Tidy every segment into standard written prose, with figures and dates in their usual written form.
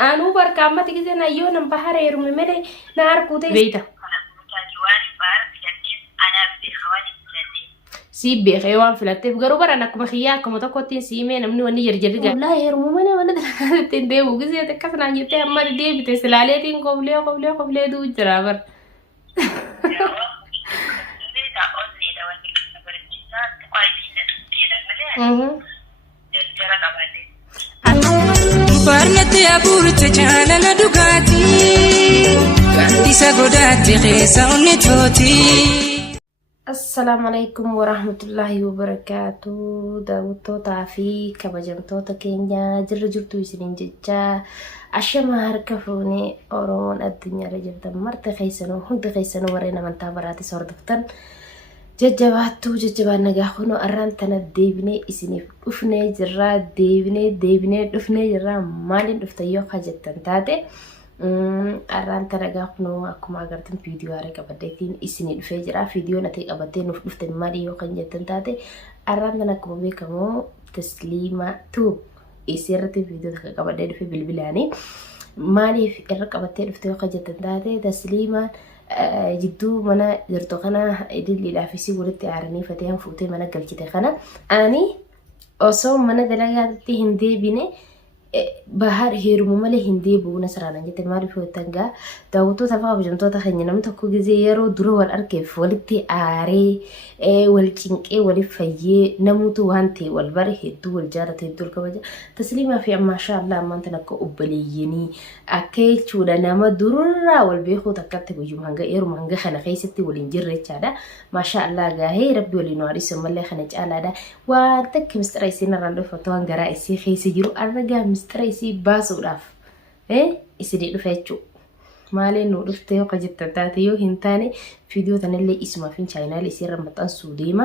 أنا بركة ما تيجي زنا يوم نبحر يرمي ملي نار كوتي بيتا si beekee waan filatteef garuu bara akkuma kiyyaa akkuma tokkotti siimee namni wanni jarjarri gaa wallahi heeruma mana mana ittiin deemu gisee akkas naan jettee amma deebite silaaleetiin qoblee duu jira bar Barnate abuurte jaalala dhugaatii gaaddisa godaatti keessa onni tooti. Assalamu alaikum warahmatullahi wabarakatuh. Daawwattoota fi kabajamtoota keenya jirra jirtu isiniin jecha ashama harka fuunee Oromoon addunyaarra jirtan marti keessanuu hundi keessanuu warreen amantaa baraatis hordoftan jajjabaan nagaa kunoo arraan tana deebinee isiniif dhufnee jirra deebinee dhufnee jirra maaliin dhuftan yoo jettan taate arraan tana nagaa kunoo akkuma agartan viidiyoo haaraa qabaddeetiin isinii dhufee jira viidiyoon ati qabattee nuuf dhufte maali yoo jettan taate arraan tana akkuma beekamu tasliima tuub isirratti viidiyoo qabadee dhufe bilbilaanii maaliif irra qabattee dhufte yoo jettan taate tasliimaan jidduu mana jirtu kana idilliidhaaf isii walitti aaranii fatee fuutee mana galchite kana ani osoo mana dalagaatti hin deebine bahar heerumu malee hin deebi'u nasraana jette maaliif wettan gaa daawwattoota fi kabajamtoota keenya namni tokko gisee yeroo dura wal argeef walitti aaree wal cinqee waliif fayyee namuutu waan ta'e wal bare hedduu wal jaalate hedduu kabaja tasliimaa fi maashaallah ammaan tan akka obboleeyyanii akka jechuudha nama dururraa wal beekuu takkatti guyyuma hanga heeruma hanga kana keessatti waliin jirre jechaadha maashaallah gaahee rabbi waliin waarisu malee kana caalaadha waan takka mistira isiin irraan dhufatu waan garaa isii keessa jiru argaa mistira isii baasuudhaaf isinii dhufe jechuudha. Maaliin nu dhuftee yoo jettan taate yoo hin taane viidiyoo tanallee isumaa fi chaayinaal isiirra maxxansuu deema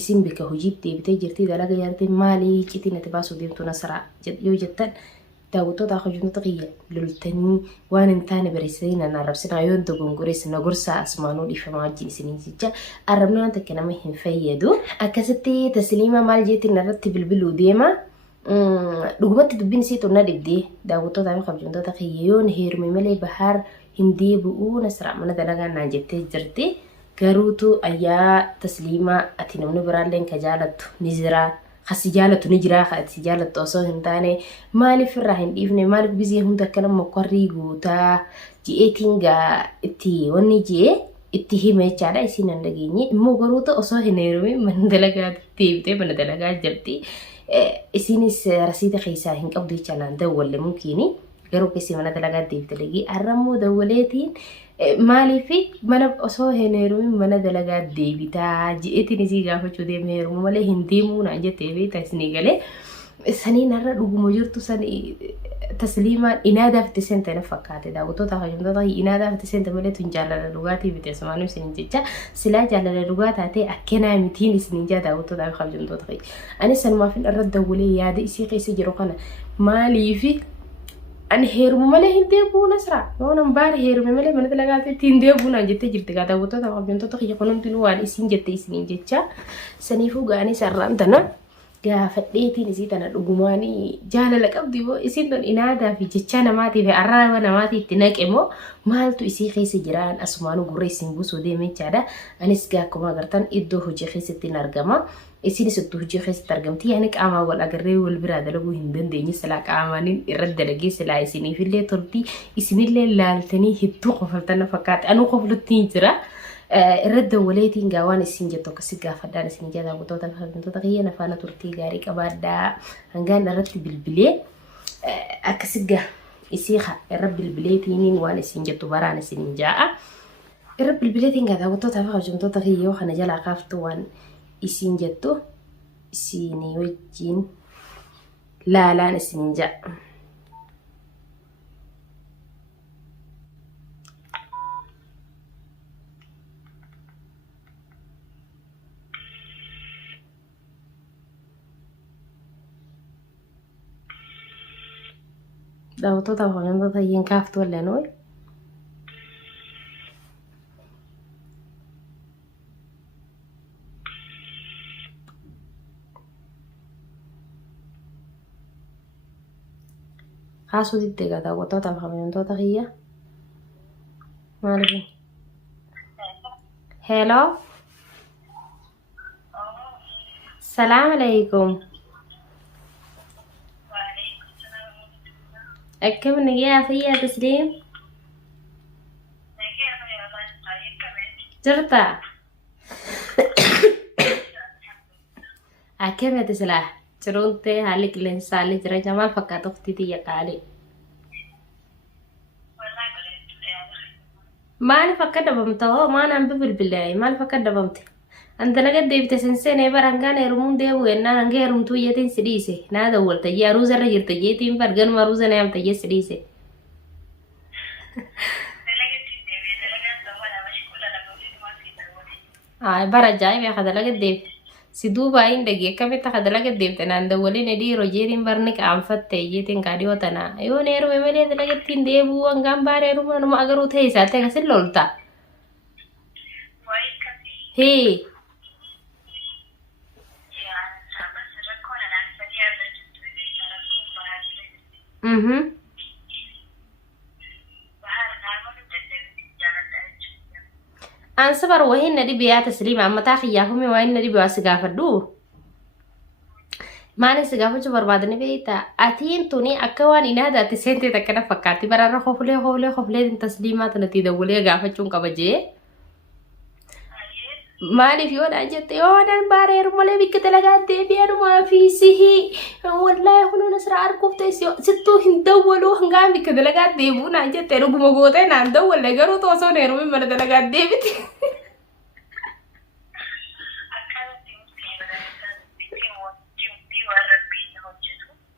isin bika hojiitti deebitee jirti dalaga yaarte maalii citiin ati baasuu deemtu nasraa yoo jettan daawwattoota kabajamtoota kiyya loltanii waan hin taane bareessanii nan arrabsinaa yoo dogongorees na gorsaa asumaanuu dhiifamaa wajjin isinii jecha arrabni waan takka nama hin fayyadu akkasitti tasliima maal jettiin irratti bilbiluu deema. Dhugumatti dubbiin isii tunna dhibdee daawwattoota fi kabajamtoota kiyya yoon heerume malee bahar hin deebi'uu nasraa mana dalagaa naan jettee jirti garuutu ayyaa tasliimaa ati namni biraallee ka jaalattu ni jira kasi jaalatu ni jira kasi jaalattu osoo hin taane maaliif irraa hin dhiifne maaliif bizee hunda akkana mokwarrii guutaa ji'eetiin gaa itti wanni ji'ee itti hime jechaadha isiin hin dhageenye immoo garuutu osoo hin heerume mana dalagaa deebitee mana dalagaa jirti. isinis rasiida keessaa hin qabdu jechaan dawwalle mumkiini garuu keessi mana dalagaa deebitee arrammoo dawwaleetiin maaliif mana osoo hin heerumin mana dalagaa deebitaa ji'eetiin isii gaafachuu deemee heerumu malee hin deemuu naan jettee beektaa isinii galee saniin har'a dhuguma jirtu sanii tasliimaan inaadaaf itti seente na fakkaate daawwattoota kabajamtoota inaadaaf itti seente malee tun jaalala dhugaatii bite sumaanuu isiniin jecha silaa jaalala dhugaa taatee akkanaa mitiin isiniin jaa daawwattoota kabajamtoota kiyya anis sanumaaf hin irra dawwalee yaada isii keessa jiru kana maaliif ani heerumu malee hin deebi'u nasraa yoo nan baare heerume malee mana dalagaatti ittiin deebi'u naan jettee jirti gaa daawwattoota kabajamtoota kiyya kun hundinuu waan isiin jette isiniin jecha saniifuu ga'anii sarraan tana gaafadheetiin isii tana dhugumaanii jaalala qabdi moo isiin ton inaadaa fi jecha namaatiif arraaba namaatiif itti naqe moo maaltu isii keessa jiraan asumaanuu gurra isiin buusuu deeme jechaadha anis gaa akkuma agartan iddoo hojii keessatti hin argama isinis iddoo hojii keessatti argamti yaani qaamaa wal agarree wal biraa dalaguu hin dandeenye silaa qaamaaniin irra dalagee silaa isiniifillee toltii isinillee laaltanii hedduu qofaltan fakkaate anuu qoflutti jira. Irratti dawwaleetiin gaawwan isin jettu akkasii gaafadhaan isin jala daawwattoota fi kabajamtoota kiyya nafaana turtii gaarii qabaadhaa hangaan irratti bilbilee akkasii gaa isii irra bilbileetiin waan isin jettu baraan isin jaa'a irra bilbileetiin gaa daawwattoota fi kabajamtoota kiyya yoo kana jalaa kaaftu waan isin jettu isin wajjin laalaan isin jaa'a. daawwattoota fi kabajamtoota kiyya kaaftu wallee nooyi. خاصو دي تيغا وطوطا الخمين توتا هي مالبي هلو السلام عليكم أكمل يا فيا تسليم جرتا أكمل تسلاح جرونتي هالك لنسالي جرى جمال فكات أختي تي يقالي ما أنا فكر دبمته ما أنا أم بالله ما أنا فكر دبمته أنت لقد ديبت سنسين برانغان يرمون ديبو إن أنا نجي يرم تو يتين سديسه نادا ولت يا روزا رجل تجيتين برجن ما روزا نام تجي سديسه برا جاي بياخد لقد ديب سدوبا إن دقيقة كم تاخد لقد ديب تنان دولي ندي روجيرين برنك عم فت تجيتين كاريو تنا يو نيرو مملي لقد تين ديبو أنغام باريرو ما نما أجرو تهي ساتة كسر لولتا هي أنا سبر وهين ندي بيا تسليم أما تاخي ياهم وين ندي بيا دو ما نسقافه جو بربادني بيتا أتين توني أكوان إنها داتي سنتي تكنا فكرتي برا خوفلي تسليمات نتي دولي غافة چون كبجي مالي في ولا جت أنا بارير مالي بيك تلاقي دبي أنا ما في سهي والله هنو نسرع أركوب تيسيو ستو هندولو هنقام بيك تلاقي دبو ناجي ترو بمغوتة ناندو ولا جرو توصل نيرو من مرة تلاقي دبي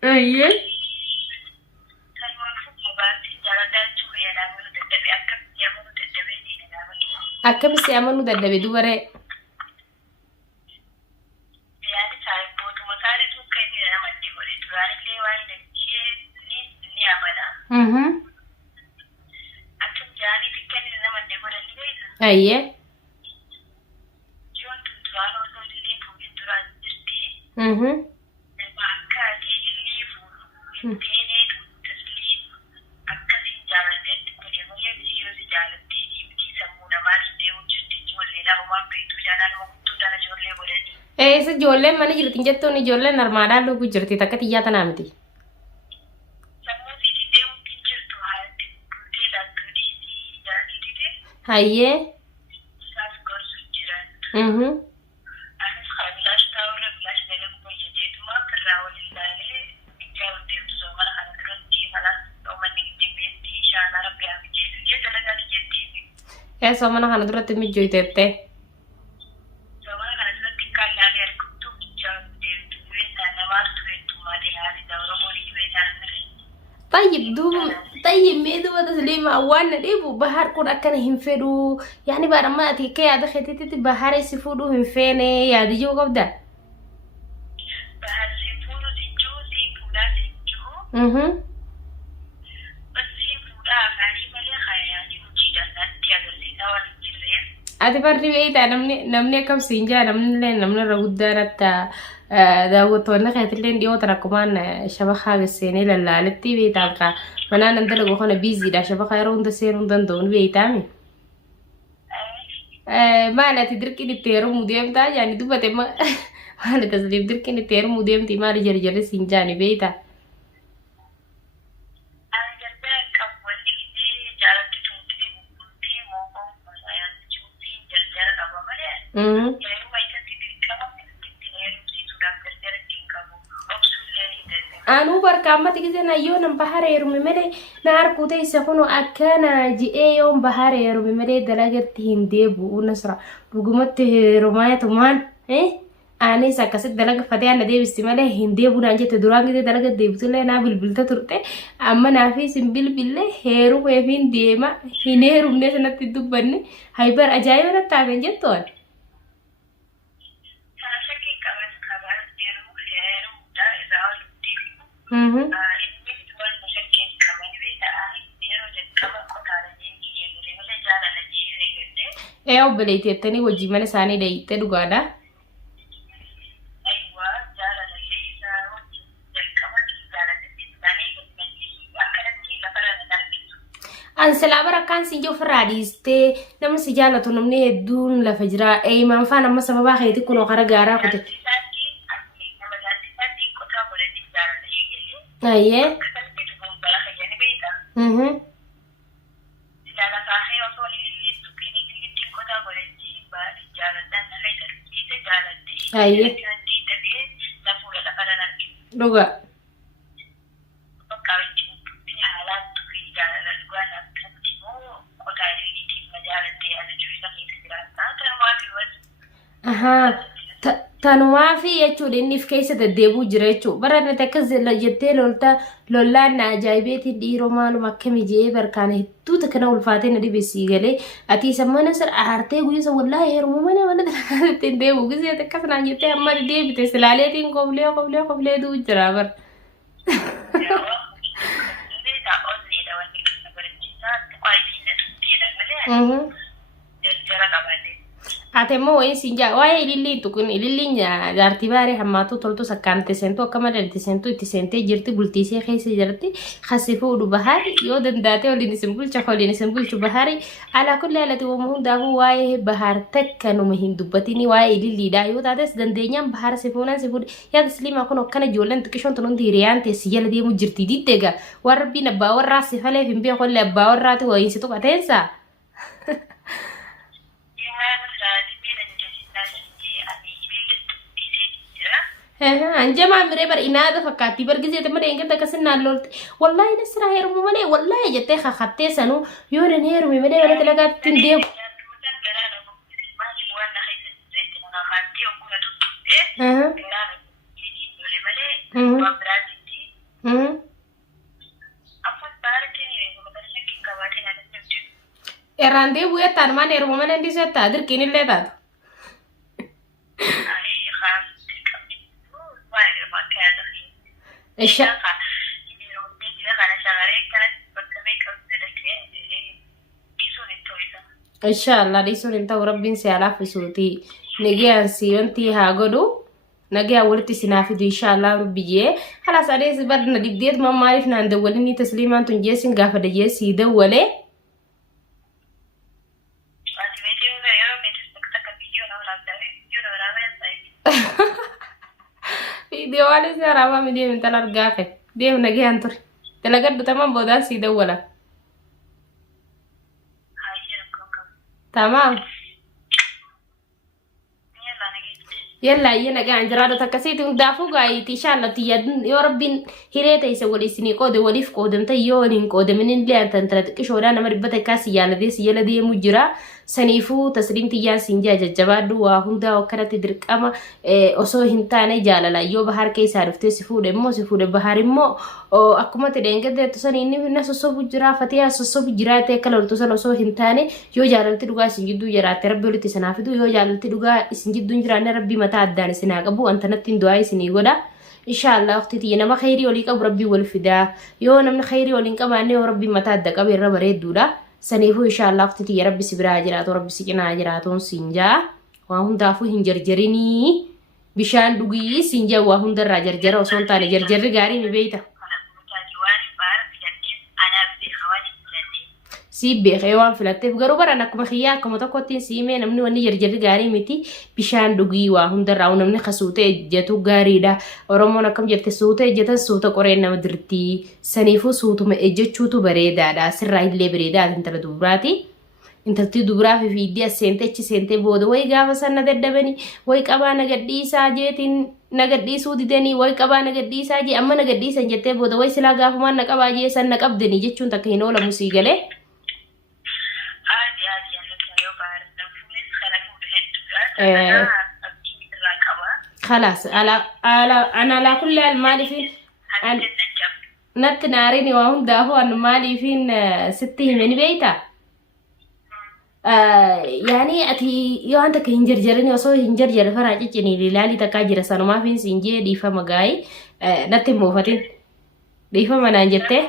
أيه أكمل سيامنو دلبي دوباره أيه إيه سجولة mana jirti jetto ni jolle narmada lu jirti takati yata namti haye so mana kana duratti mi joytette طيب دوب طيب ميدو تسليمة وانا ديبو بحر كون أكنا هنفدو يعني بارما تيكي هذا خطيتي بحر يسفودو هنفيني يا دي جو قبدا بحر سفودو تجو سيفودا سنجو بس سيفودا فاني ملي خيالي مجيدا نتيا دلسينا ونجرين أتي بري بيتا نمني كم سنجا نمني رودا نتا daawwattoonni qeetilleen dhiyoo tana kumaan shabakaaga seenee lallaalatti beeytaanka manaan dalagu kana biiziidha shabaka yeroo hunda seenuu danda'uun beeytaami maalati dirqin itti heerumuu deemtaa yaani dubbate maali tasliif dirqin itti heerumuu deemti maali jarjarri siin jaani beeyta anu barkama tigize na yo nan bahareeru memere na arkute isakuno akana ji yom bahareeru memere dalagati hindebu unasra bugumatte romayatuman ani sakasit dalag fadya na debi istimale hindebu na jete durangi dalaga debutule na bilbilta turte amma na fi simbil bille heru wefin dema hineru ne sanatti dubbanne hyper ajayo na tagen jetton obboleetti jettanii wajjii mana isaanii deeyitte dhugaadha. an silaa bara kan siin jiru ofirraa dhiistee namni si jaallatu namni hedduun lafa jira eeyimaan faan amma sababaa keetii kunoo kara gaaraa kute. Ayyee. Ayyee. Dhuga. Tanumaa fi jechuudha inni if keessa deddeebuu jira jechuudha. Baranatti akkas jettee lollaan na ajaa'ibeetiin dhiiroo maaluma akkami jee barkaan hedduuta kana ulfaatee na dhibesii galee ati sammana sir aartee guyyaa wallaahi heeruma mana ittiin deebi'u gisee akkas naan jettee amma deebite silaaleetiin qoblee duu jira bar. Atemo wayin sinja waye ililli tukun ilillinya darti bare hamatu tolto sakante sento kama dalti sento itti sente jirti bultisi khaysi jirti khasifu du bahari yo dandate olini simbul chakolini simbul chu bahari ala kulli alati wa muhun dabu waye bahar takkanu mahin dubbatini waye ililli da yo tades dandenyam bahar sifuna sifu ya taslima kono kana jolan tikishon tonon diriyante siyala de mu jirti dittega warbi na ba warra sifale fimbe kolle ba warrati wayin situ katensa. Anjama mire bar inaada fakkaatti bargizee tamma deengadda kasinaan lolte wallahi nasra heerumu malee wallahi jettee kakattee sanu yoo nan heerumi malee wala talagaatti deemu. Eraan deebu yettaan maan heerumu malee ndi settaa dirqiinillee taatu. Inshallah disun inta rabbin si ala fisuti negian si yonti ha godu nagia wurti sinafidu inshallah rabbiye halas ade si badna dibdet ma marif nan de walini tasliman tun jesin gafa de jesi de wale video wale si araba mi dem talar gafe dem nagian tur talagaddu tamam bodan si de wala. تمام يلا ينا قاعد جرادة تكسيت ودافو قايت إن شاء الله تيادن يا ربي هريته يسوي سني قود وليف قودم تيونين قود من اللي أنت ترى كشورنا مربته كاسي يلا دي مجرا سنيفو تسليم تيجان سنجا جبادو وهندا وكرت تدرك أما أصو هنتاني جالا لا يو بحر كيس عرفت سفود بحر مو أكما تدين كده تسني إني الناس صوب جرا فتيا صوب جرا تكلم تسني أصو هنتاني يو جالا تدوغا سنجدو جرا تربي ولا تسنافدو يو جالا تدوغا سنجدو جرا نربي متى أداني سناقبو أنت نتين دعاء سنيقودا إن شاء الله أختي أنا ما خيري وليك أبو ربي والفدا يو أنا من خيري وليك أماني وربي متى أدك أبي الرب ريد دولا سنيفو إن شاء الله أختي يا ربي سبرا جرات وربي سكنا جراتون سنجا وهم دافو هنجرجريني بشان دوغي سنجا وهم در راجرجر وصون تاني جرجر غاري مبيتا سيبي خيوان فلاتف غروبر أنا كم خياكم تقطين سيمي نمني وني جرجر غاري متي بشان دوغي وهم در راو نمني خسوته جتو غاري دا ورمونا كم جت سوته جت سوته قرينا مدرتي سنيفو سوتو ما اجتشوتو بريدا دا سراي اللي بريدا انت لدبراتي انت تدبرا في فيديا سنتي بود way gaafa sana daddabani way qaba nagaddiisa jeetin nagaddiisuu didanii way qaba nagaddiisa jee amma nagaddiisan jettee booda way silaa gaafumaan na qabaa jee san na qabdanii jechuun takka hin oolamu sii galee خلاص أنا على كل المالي فين نت ناريني وهم داهو أن مالي فين ستي من بيتا يعني أتي يو أنت كهنجرجرني وصو هنجرجر فراجي جني للالي تكاجر سانو ما فين سنجي ديفا مغاي نت موفتين ديفا منانجته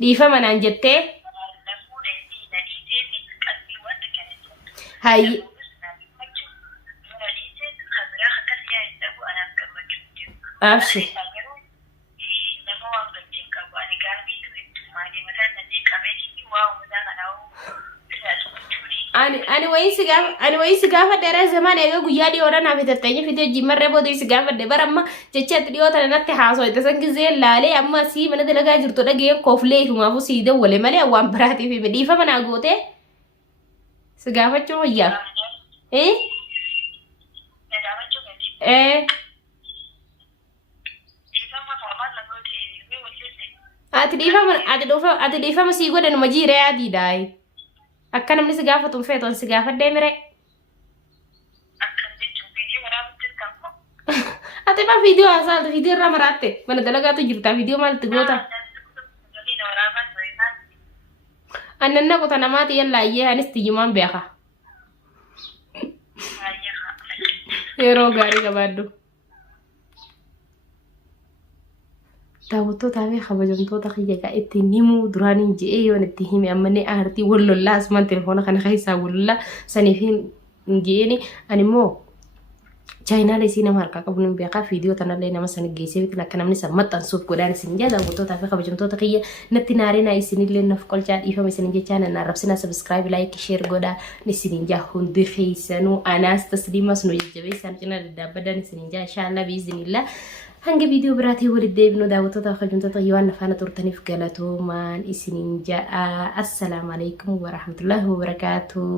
ديفا منانجته هاي أبشر أنا وين سقافة درا زمان يجوا يادي ورانا في تتني في تجي مرة بدو سقافة دبر أما جتشات اليوم أنا نتحاسو تسنج زي لا لي أما سي من ده لقى جرتو لقى كوفلي ما هو سيدا ولا مالي أوام براتي في بدي فمن أقوته سقافة شو هي إيه ati difa masih gue dan majire adi dai akan namni segafa tum feton segafa demire ati pa video asal video ramarate mana dalaga tu jirta video mal tegota ananna ko tanamati yalla ye anis tijuman beaka ero gari kabadu daawwattoota fi kabajamtoota kiyyagaa ittiin himuu duraaniin je'ee yoon itti hime ammallee aartii wallollaa asumaan telefoona kana keessaa wallollaa saniif hin je'eni animmoo chaayinaalee isii nama harkaa qabu hin beekaa viidiyoo tanallee nama sana geessee bitin akka namni san maxxansuuf godhaan isin jaa daawwattootaa fi kabajamtoota kiyya natti naareenaa isinillee naf qolchaa dhiifama isin jechaa nan arrabsinaa subscribe like share godhaa isin jaa hundi keessanuu anaas tasliimas nu jajjabeessaan cina daddaabbadan isin jaa inshaAllah biizinillah hanga video berarti wali deebinu daawwattoota kabajamtoota yoo nafaana turtaniif galatoomaan isinin jaa assalamu alaykum wa rahmatullahi wa barakatuh